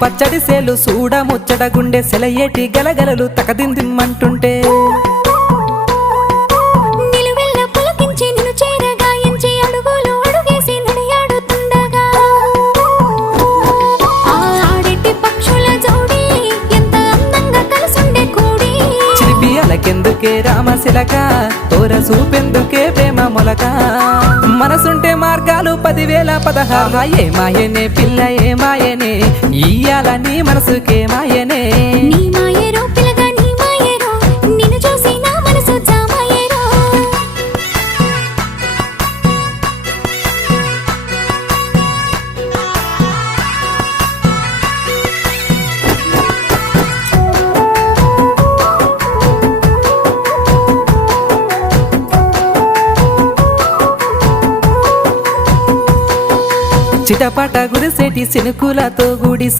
పచ్చడి సేలు సూడ ముచ్చట గుండె సెలయేటి గలగలలు తకదిందిమ్మంటుంటే నిలువెల్ల పులకించి నిన్ను చేరగాయించి అడుగులు అడుగేసి నడియాడుతుండగా ఆడెట్టి పక్షుల జోడి ఎంత అందంగా కలుసుండే కూడి చిలిపి అలకెందుకే రామశిలక తోర సూపెందుకే ప్రేమ మొలక మనసుంటే మార్గాలు 10,016 ఏ మాయనే పిల్ల ఏ మాయనే ఇయ్యాల నీ మనసుకే మాయనే నీ మాయేరో పిల్లగా నీ మాయేరో నిన్ను చూసి నా మనసు జామాయేరో చిటపట గురిసేటి సినుకులతో గుడి